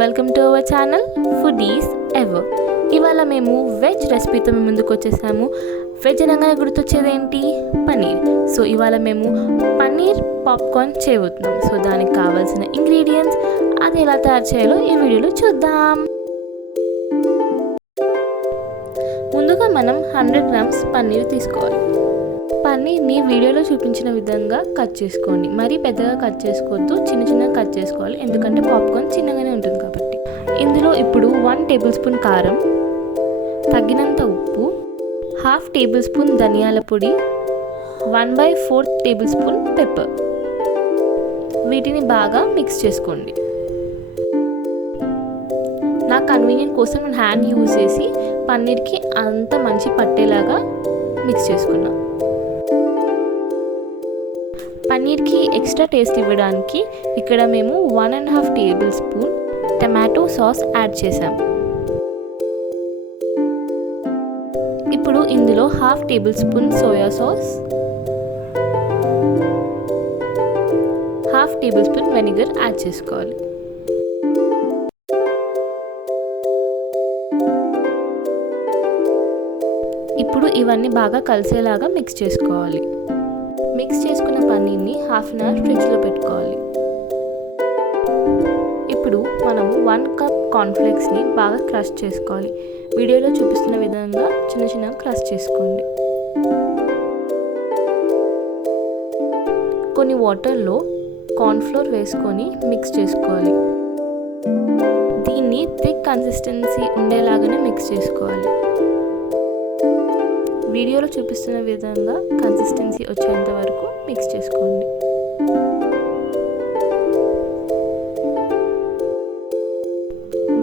Welcome to our channel foodies ever. ఇవాళ మేము veg రెసిపీతో మేము ముందుకు వచ్చేసాము. వెజ్ అనగానే గుర్తొచ్చేది ఏంటి? పన్నీర్. సో ఇవాళ మేము పన్నీర్ పాప్కార్న్ చేయబోతున్నాం. సో దానికి కావాల్సిన ఇంగ్రీడియంట్స్, అది ఎలా తయారు చేయాలో ఈ వీడియోలో చూద్దాం. ముందుగా మనం 100 grams పన్నీర్ తీసుకోవాలి. పన్నీర్ని వీడియోలో చూపించిన విధంగా కట్ చేసుకోండి. మరీ పెద్దగా కట్ చేసుకోవద్దు, చిన్న చిన్నగా కట్ చేసుకోవాలి, ఎందుకంటే పాప్కార్న్ చిన్నగానే ఉంటుంది కాబట్టి. ఇందులో ఇప్పుడు 1 tablespoon కారం, తగినంత ఉప్పు, 1/2 tablespoon ధనియాల పొడి, 1/4 tablespoon పెప్పర్. వీటిని బాగా మిక్స్ చేసుకోండి. నా కన్వీనియంట్ కోసం నేను హ్యాండ్ యూజ్ చేసి పన్నీర్కి అంత మంచి పట్టేలాగా మిక్స్ చేసుకున్నా. పన్నీర్కి ఎక్స్ట్రా టేస్ట్ ఇవ్వడానికి ఇక్కడ మేము 1.5 tablespoon టమాటో సాస్ యాడ్ చేసాం. ఇప్పుడు ఇందులో 1/2 tablespoon soya sauce, 1/2 tablespoon vinegar add చేసుకోవాలి. ఇప్పుడు ఇవన్నీ బాగా కలిసేలాగా మిక్స్ చేసుకోవాలి. మిక్స్ చేసుకున్న పన్నీర్ని 1/2 hour ఫ్రిడ్జ్లో పెట్టుకోవాలి. ఇప్పుడు మనము 1 cup కార్న్ఫ్లేక్స్ని బాగా క్రష్ చేసుకోవాలి. వీడియోలో చూపిస్తున్న విధంగా చిన్న చిన్నగా క్రష్ చేసుకోండి. కొన్ని వాటర్లో కార్న్ఫ్లోర్ వేసుకొని మిక్స్ చేసుకోవాలి. దీన్ని థిక్ కన్సిస్టెన్సీ ఉండేలాగానే మిక్స్ చేసుకోవాలి. వీడియోలో చూపిస్తున్న విధంగా కన్సిస్టెన్సీ వచ్చేంత వరకు మిక్స్ చేసుకోండి.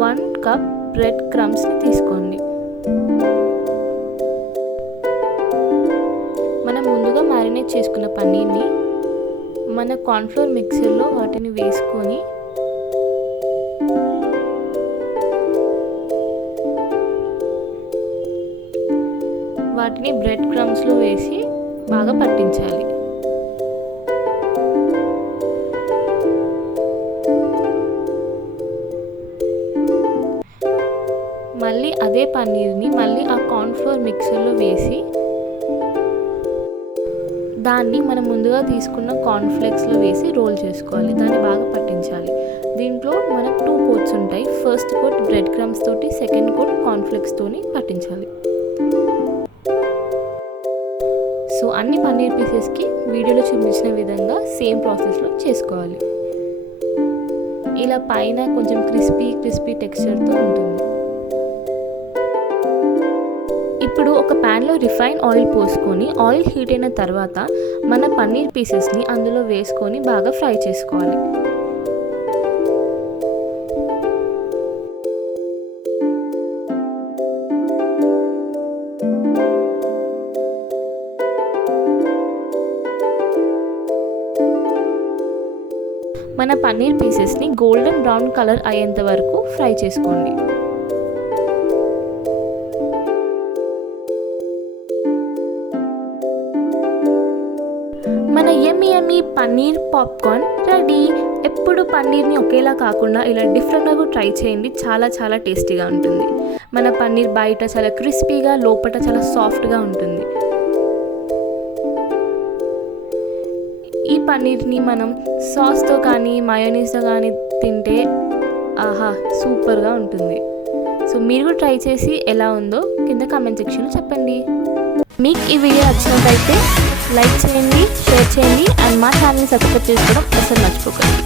వన్ కప్ బ్రెడ్ క్రమ్స్ని తీసుకోండి. మనం ముందుగా మ్యారినేట్ చేసుకున్న పన్నీర్ని మన కార్న్ఫ్లోర్ మిక్సర్లో వాటిని వేసుకొని వాటిని బ్రెడ్ క్రమ్స్లో వేసి బాగా పట్టించాలి. మళ్ళీ అదే పన్నీర్ని మళ్ళీ ఆ కార్న్ఫ్లోర్ మిక్సర్లో వేసి దాన్ని మనం ముందుగా తీసుకున్న కార్న్ఫ్లేక్స్లో వేసి రోల్ చేసుకోవాలి. దాన్ని బాగా పట్టించాలి. దీంట్లో మనకు 2 కోట్స్ ఉంటాయి. ఫస్ట్ కోట్ బ్రెడ్ క్రమ్స్ తోటి, సెకండ్ కోట్ కార్న్ఫ్లేక్స్ తోని పట్టించాలి. సో అన్ని పన్నీర్ పీసెస్కి వీడియోలో చూపించిన విధంగా సేమ్ ప్రాసెస్లో చేసుకోవాలి. ఇలా పైన కొంచెం క్రిస్పీ టెక్స్చర్తో ఉంటుంది. ఇప్పుడు ఒక ప్యాన్లో రిఫైన్ ఆయిల్ పోసుకొని ఆయిల్ హీట్ అయిన తర్వాత మన పన్నీర్ పీసెస్ని అందులో వేసుకొని బాగా ఫ్రై చేసుకోవాలి. మన పన్నీర్ పీసెస్ని గోల్డెన్ బ్రౌన్ కలర్ అయ్యేంత వరకు ఫ్రై చేసుకోండి. మన యమ్మీ పన్నీర్ పాప్కార్న్ రెడీ. ఎప్పుడు పన్నీర్ని ఒకేలా కాకుండా ఇలా డిఫరెంట్గా కూడా ట్రై చేయండి. చాలా టేస్టీగా ఉంటుంది. మన పన్నీర్ బయట చాలా క్రిస్పీగా, లోపల చాలా సాఫ్ట్గా ఉంటుంది. ఈ పన్నీర్ని మనం సాస్తో కానీ మయోనీస్తో కానీ తింటే ఆహా సూపర్గా ఉంటుంది. సో మీరు కూడా ట్రై చేసి ఎలా ఉందో కింద కామెంట్ సెక్షన్లో చెప్పండి. మీకు ఈ వీడియో నచ్చినట్లయితే లైక్ చేయండి, షేర్ చేయండి అండ్ మా ఛానల్ని సబ్స్క్రైబ్ చేసుకోవడం అసలు మర్చిపోకండి.